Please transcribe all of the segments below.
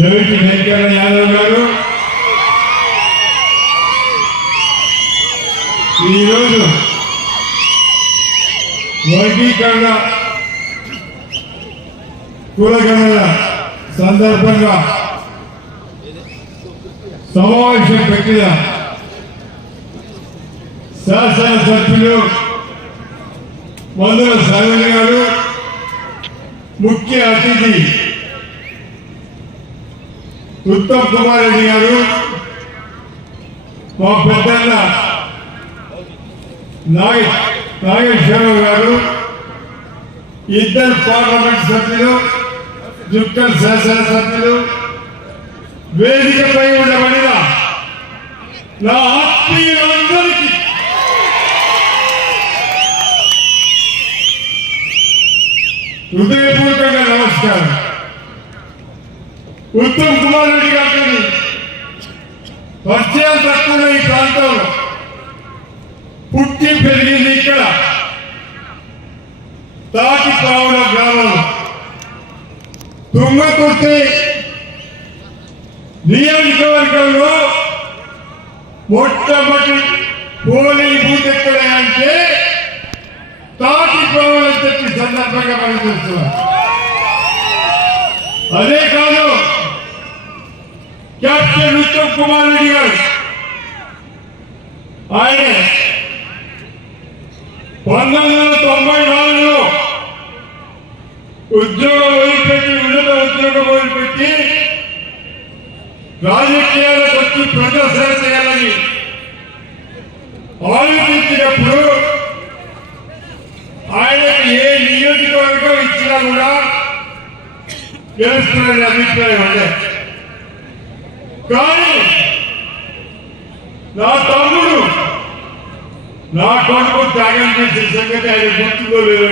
చెవిటి వెంకయ్య యాదవ్ గారు. ఈరోజు వర్గీకరణ కులగణన సందర్భంగా సమావేశం పెట్టిన శాసనసభ్యులు మందుల సరళి గారు ముఖ్య అతిథి ఉత్తమ్ కుమార్ రెడ్డి గారు మా పెద్దన్న నాగేశ్వరరావు గారు ఇద్దరు పార్లమెంట్ సభ్యులు జుక్కల్ శాసనసభ్యులు వేదికపై ఉండబడిన నా ఆత్మీయులందరికీ. హృదయపూర్వకంగా నమస్కారం. ఉత్తమ్ కుమార్ రెడ్డి గారిని పరిచయం తక్కువ ఈ ప్రాంతంలో పుట్టి పెరిగింది ఇక్కడ. తాటి పావుల గ్రామం. తుంగకుర్తి నియోజకవర్గంలో మొట్టమొదటి పోలింగ్ బూత్ ఎక్కడ అంటే తాటిపావుల చెప్పి సందర్భంగా పనిచేస్తున్నారు. అదే కాదు క్యాప్టెన్ ఉత్తమ్ కుమార్ రెడ్డి గారు. ఆయన పంతొమ్మిది వందల తొంభై నాలుగులో ఉద్యోగం వదిలిపెట్టి ఉన్నత ఉద్యోగం వదిలిపెట్టి రాజకీయాలకు వచ్చి ప్రజాసేవ చేయాలని ఆలోచించినప్పుడు ఆయనకు ఏ నియోజకవర్గం ఇచ్చినా కూడా తెలుస్తున్న అభిప్రాయం అంటే కానీ నా తమ్ముడు నా కొడుకు త్యాగం చేసిన సంగతి ఆయన గుర్తుకోలేదు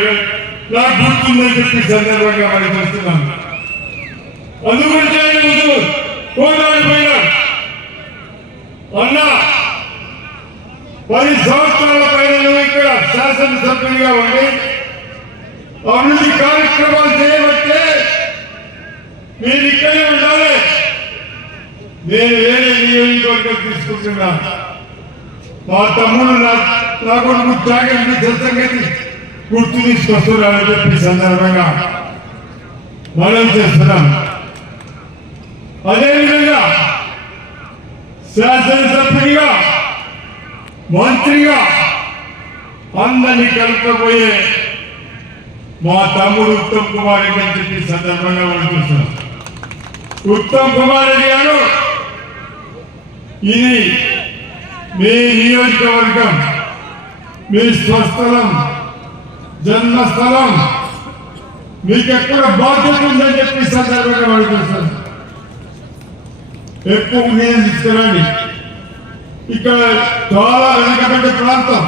నా గుర్తుందని చెప్పి సందర్భంగా మనం చేస్తున్నాను అందుగురించి ఆయన ముందు పోరాడిపోయినాడు అన్నా పది సంవత్సరాల పైన ఇక్కడ శాసనసభ్యునిగా ఉండి అభివృద్ధి కార్యక్రమాలు చేయబట్టే మీరు ఇక్కడే ఉండాలి. నేను వేరే నియోజకవర్గం తీసుకుంటున్నా. మా తమ్ముడు నా నా కొడుకు త్యాగం సంగతి గుర్తు తీసుకొస్తున్నానని చెప్పి సందర్భంగా మనం చేస్తున్నాం. అదేవిధంగా శాసనసభ్యుడిగా మంత్రిగా అందరినీ కలుపుకపోయే మా తమ్ముడు ఉత్తమ్ కుమార్ రెడ్డి అని చెప్పి సందర్భంగా మనం చూస్తున్నాం. ఉత్తమ్ కుమార్ రెడ్డి గారు ఇది మీ నియోజకవర్గం మీ స్వస్థలం జన్మస్థలం. మీకు ఎక్కడ బాధ్యత ఉందని చెప్పి సందర్భంగా మనం ఎక్కువ నేను తీసుకురండి. ఇక్కడ చాలా వెనుకబడ్డ ప్రాంతం.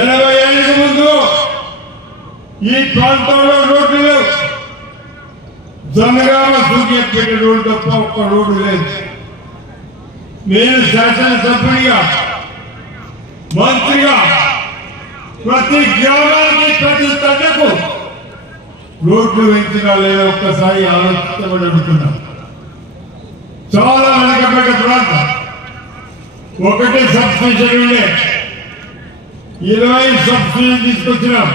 ఎనభై ఏళ్ళకి ముందు ఈ ప్రాంతంలో రోడ్లు జనగామ సూర్యపేట రోడ్డు తప్ప ఒక్క రోడ్డు లేదు. నేను శాసనసభ్యుడిగా మంత్రిగా ప్రతి గ్రామానికి ప్రతి తండకు రోడ్లు వేయించినా లేదా ఒక్కసారి ఆలోచించబడి అడుగుతున్నా చాలా వెనకబడ్డ ప్రాంతం. ఒకటే సబ్స్టేషన్ ఉండే. ఇరవై సబ్స్టేషన్ తీసుకొచ్చినాం.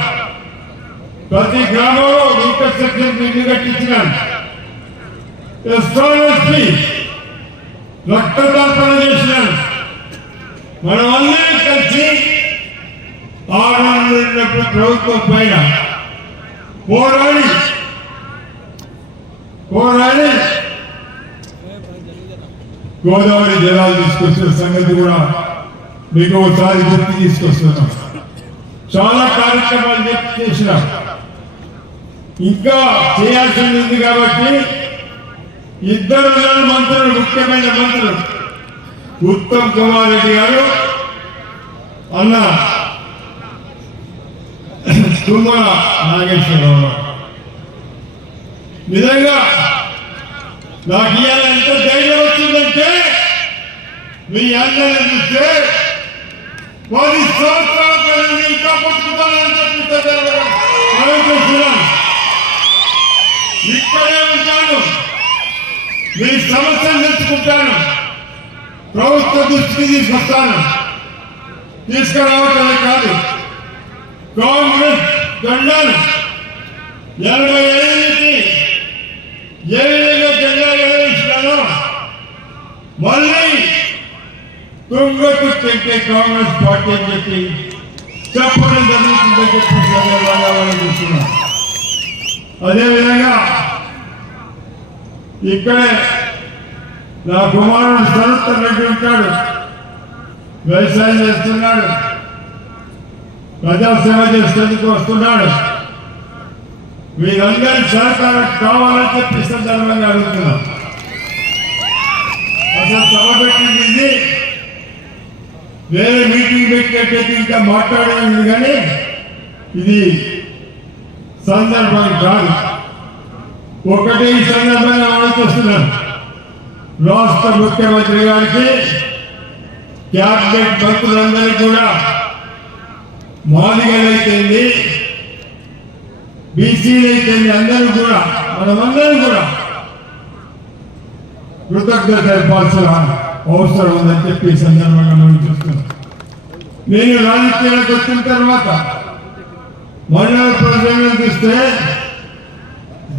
ప్రతి గ్రామంలో ఇన్ఫ్రాస్ట్రక్చర్ నిన్ను కట్టించినాం. ఎస్ఆర్ఎస్పీ రక్తదాపన చేసినాం మనం అందరం కలిసి ఆరు ప్రభుత్వం పైన పోరాడి పోరాడి గోదావరి జలాలు తీసుకొచ్చిన సంగతి కూడా మీకు ఒకసారి గుర్తు తీసుకొస్తున్నాం చాలా కార్యక్రమాలు చేసిన. ఇంకా చేయాల్సింది ఉంది కాబట్టి ఇద్దరు మంత్రులు ముఖ్యమైన మంత్రులు. ఉత్తమ్ కుమార్ రెడ్డి గారు అన్న తుమ్మల నాగేశ్వరరావు గారు. నిజంగా నాకు ఇవాళ ఎంత ధైర్యం వచ్చిందంటే మీ అందరిని చూస్తే పది సంవత్సరాలు ఇంకా బతుకుతానని చెప్పి ఇక్కడే ఉంటాను. మీ సమస్యలు తెచ్చుకుంటాను ప్రభుత్వ దృష్టికి తీసుకొస్తాను. తీసుకురావటమే కాదు. కాంగ్రెస్ జెండాను ఎనభై ఐదుకి ఏ విధంగా జెండా ఎగరేసినానో మళ్ళీ తుంగకు తెంపే కాంగ్రెస్ పార్టీ అని చెప్పి చెప్పడం జరుగుతుందని చెప్పి సందర్భంగా మనం చూస్తున్నాం అదేవిధంగా ఇక్కడే నా కుమారుడు సనత్ రెడ్డి ఉంటాడు వ్యవసాయం చేస్తున్నాడు. ప్రజాసేవ చేసేందుకు వస్తున్నాడు. మీరందరి సహకారం కావాలని చెప్పి సందర్భంగా అడుగుతున్నాం. అసలు సభ పెట్టింది ఇది. వేరే మీటింగ్ పెట్టినట్టయితే ఇంకా మాట్లాడేది కానీ ఇది సందర్భం కాదు. ఒకటి ఈ సందర్భంగా ఆలోచిస్తున్నాను. రాష్ట్ర ముఖ్యమంత్రి గారికి క్యాబినెట్ మంత్రులందరూ కూడా మాదిగలైతుంది బీసీలైతుంది అందరూ కూడా మనమందరం కూడా కృతజ్ఞత తెలపాల్సిన అవసరం ఉందని చెప్పి ఈ సందర్భంగా మనం చూస్తున్నాం. నేను రాజకీయాలకు వచ్చిన తర్వాత మండల ప్రజలను చూస్తే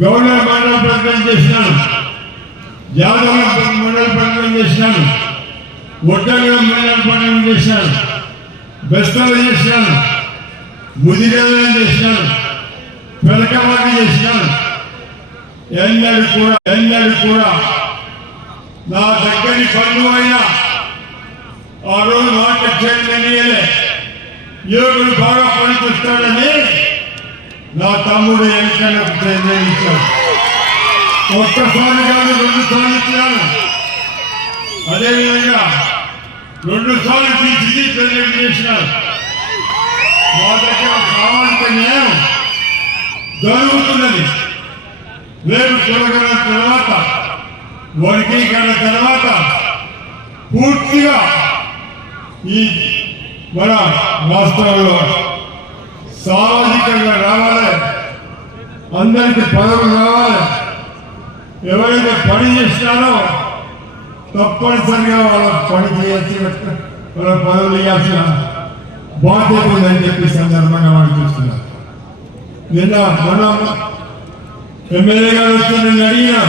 గవర్నర్ మండల ప్రెసిడెంట్ చేసినాను యాదవ మండల ప్రెసిడెంట్ చేసినాను ఒట్టగం మండల ప్రెసిడెంట్ చేసినాను బెస్తలు చేసినాను ముదిగలను చేసినాను పెలకమాకి చేసినాను ఎన్నడూ కూడా ఎన్నడూ కూడా నా దగ్గరి పనులు అయినా ఆ రోజు మాట చేయలేనియలే యోగుడు బాగా పనిచేస్తాడని నా తమ్ముడు ఎన్నికలకు నిర్ణయించాడు ఒక్కసారి కాదు రెండు సార్లు ఇచ్చాను. అదేవిధంగా రెండు సార్లు తీసి ప్రెజెంట్ చేసినారు. మా దగ్గర కావాలంటే నేను జరుగుతున్నది. రేపు చూడగల తర్వాత వర్గీకరణ తర్వాత పూర్తిగా ఈ మన రాష్ట్రంలో సామాజికంగా రావాలి అందరికి పదవులు రావాలి ఎవరైతే పని చేసినారో తప్పనిసరిగా వాళ్ళ పని చేయాల్సిన వాళ్ళ పదవులు ఇవ్వాల్సిన బాధ్యత ఉందని చెప్పి సందర్భంగా వాళ్ళు చూస్తున్నారు నిన్న మనం ఎమ్మెల్యే గారు వచ్చి నేను అడిగినా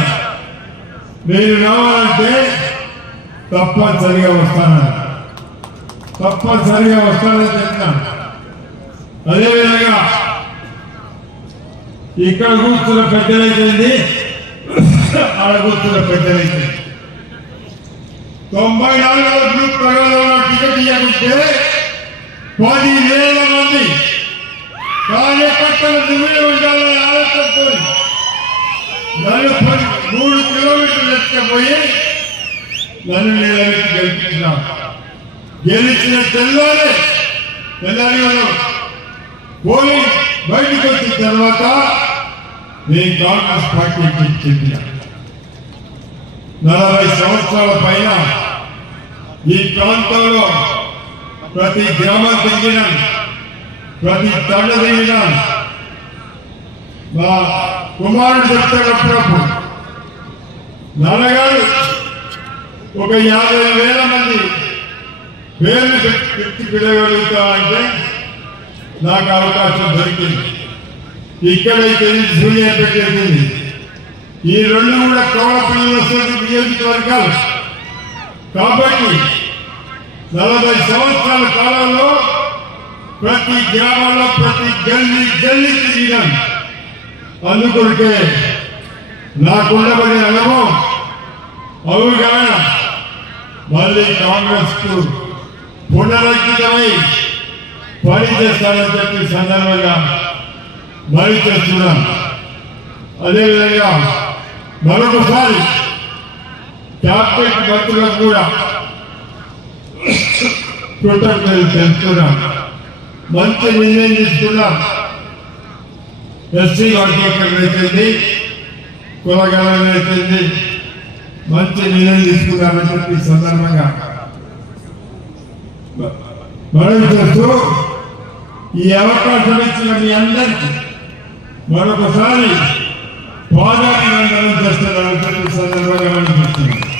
మీరు రావాలంటే తప్పనిసరిగా వస్తానని తప్పనిసరిగా వస్తానని చెప్పినాను అదేవిధంగా ఇక్కడ కూర్చున్న పెద్దలైతుంది? ఆడ కూర్చున్న పెద్దలైతుంది తొంభై నాలుగవ గ్రూప్ ప్రకారం టికెట్ ఇవ్వకుంటే పది వేల మంది. కార్యకర్తల దిగులు ఉండాలని ఆలోచనతో నలభై మూడు కిలోమీటర్లు ఎత్తుకపోయి నన్ను నిలబెట్టి గెలిపించిన. గెలిచిన తెల్లారే తెల్లారి మనం పోయి బయటకు వచ్చిన తర్వాత నేను కాంగ్రెస్ పార్టీకి చెప్పిన. నలభై సంవత్సరాల పైన ఈ ప్రాంతంలో ప్రతి గ్రామం తిరిగినాను ప్రతి తండ తిరిగినాను మా కుమారుడు చెప్తాడప్పుడప్పుడు నాన్నగారు ఒక యాభై వేల మంది పేర్లు పెట్టి పిలవగలుగుతామంటే నాకు అవకాశం దొరికింది. ఇక్కడైతే జూనియర్ పెట్టేసింది. ఈ రెండు కూడా కోడ పిల్లల నియోజకవర్గాలు. కాబట్టి నలభై సంవత్సరాల కాలంలో ప్రతి గ్రామంలో ప్రతి గల్లీ గల్లీ తిరిగినాం అందుకొరకే నాకుండబడిన అనుభవం అవుగా మళ్ళీ కాంగ్రెస్కు పునరంకితమై పనిచేస్తానని చెప్పి సందర్భంగా మరి చేస్తున్నాం. అదేవిధంగా మరొకసారి క్యాబినెట్ మంత్రులకు కూడా కృతజ్ఞతలు తెలుపుతున్నాం. మంచి నిర్ణయం తీసుకున్నాం ఎస్సీ వర్గీకరణ అయిపోయింది కులగణన మంచి నిర్ణయం తీసుకున్నామని చెప్పి సందర్భంగా మనం చేస్తూ ఈ అవకాశం ఇచ్చిన మీ అందరికీ మరొకసారి పాదాభివందనం చేస్తున్నారు సందర్భంగా మనం